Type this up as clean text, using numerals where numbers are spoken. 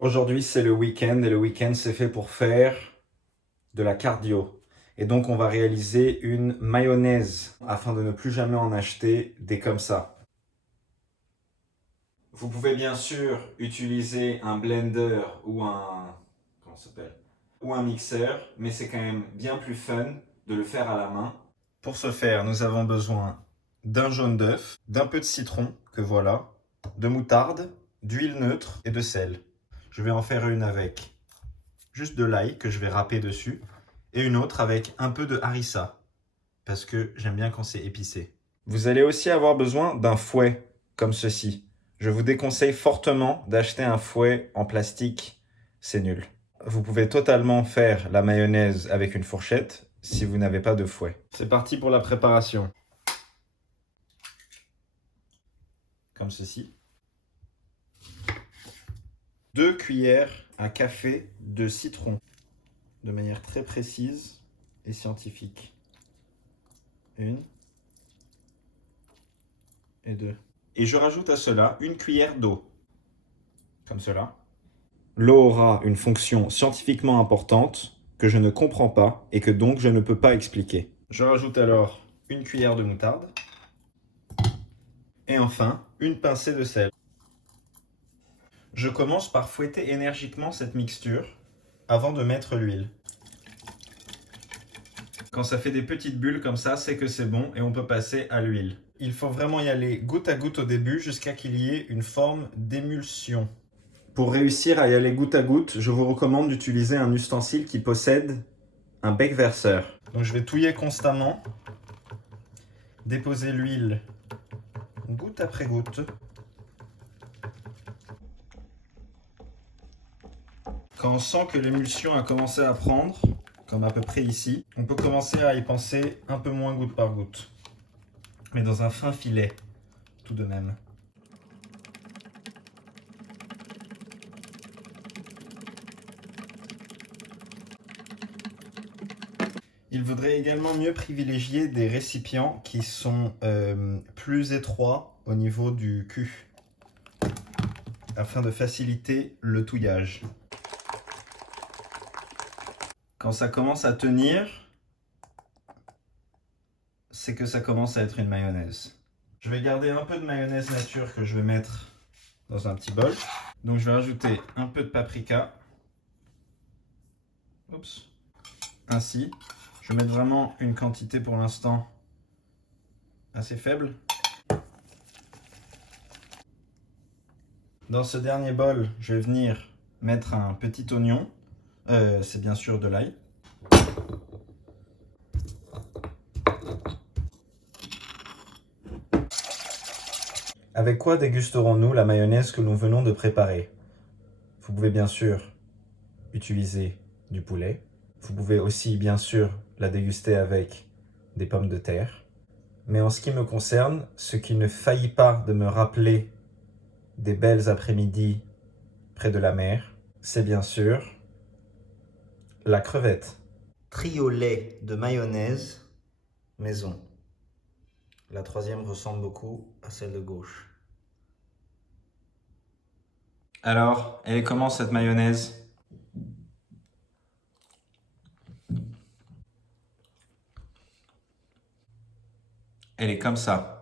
Aujourd'hui, c'est le week-end et le week-end, c'est fait pour faire de la cardio. Et donc, on va réaliser une mayonnaise afin de ne plus jamais en acheter des comme ça. Vous pouvez bien sûr utiliser un blender ou comment ça s'appelle? Ou un mixeur, mais c'est quand même bien plus fun de le faire à la main. Pour ce faire, nous avons besoin d'un jaune d'œuf, d'un peu de citron, que voilà, de moutarde, d'huile neutre et de sel. Je vais en faire une avec juste de l'ail que je vais râper dessus et une autre avec un peu de harissa parce que j'aime bien quand c'est épicé. Vous allez aussi avoir besoin d'un fouet comme ceci. Je vous déconseille fortement d'acheter un fouet en plastique, c'est nul. Vous pouvez totalement faire la mayonnaise avec une fourchette si vous n'avez pas de fouet. C'est parti pour la préparation. Comme ceci. 2 cuillères à café de citron de manière très précise et scientifique. 1 et 2. Et je rajoute à cela une cuillère d'eau, comme cela. L'eau aura une fonction scientifiquement importante que je ne comprends pas et que donc je ne peux pas expliquer. Je rajoute alors une cuillère de moutarde et enfin une pincée de sel. Je commence par fouetter énergiquement cette mixture avant de mettre l'huile. Quand ça fait des petites bulles comme ça, c'est que c'est bon et on peut passer à l'huile. Il faut vraiment y aller goutte à goutte au début jusqu'à qu'il y ait une forme d'émulsion. Pour réussir à y aller goutte à goutte, je vous recommande d'utiliser un ustensile qui possède un bec verseur. Donc je vais touiller constamment, déposer l'huile goutte après goutte. Quand on sent que l'émulsion a commencé à prendre, comme à peu près ici, on peut commencer à y penser un peu moins goutte par goutte, mais dans un fin filet tout de même. Il vaudrait également mieux privilégier des récipients qui sont plus étroits au niveau du cul, afin de faciliter le touillage. Quand ça commence à tenir, c'est que ça commence à être une mayonnaise. Je vais garder un peu de mayonnaise nature que je vais mettre dans un petit bol. Donc je vais rajouter un peu de paprika. Oups. Ainsi. Je vais mettre vraiment une quantité pour l'instant assez faible. Dans ce dernier bol, je vais venir mettre un petit oignon. C'est bien sûr de l'ail. Avec quoi dégusterons-nous la mayonnaise que nous venons de préparer? Vous pouvez bien sûr utiliser du poulet. Vous pouvez aussi bien sûr la déguster avec des pommes de terre. Mais en ce qui me concerne, ce qui ne faillit pas de me rappeler des belles après-midi près de la mer, c'est bien sûr la crevette. Triolet de mayonnaise maison. La troisième ressemble beaucoup à celle de gauche. Alors, elle est comment cette mayonnaise? Elle est comme ça.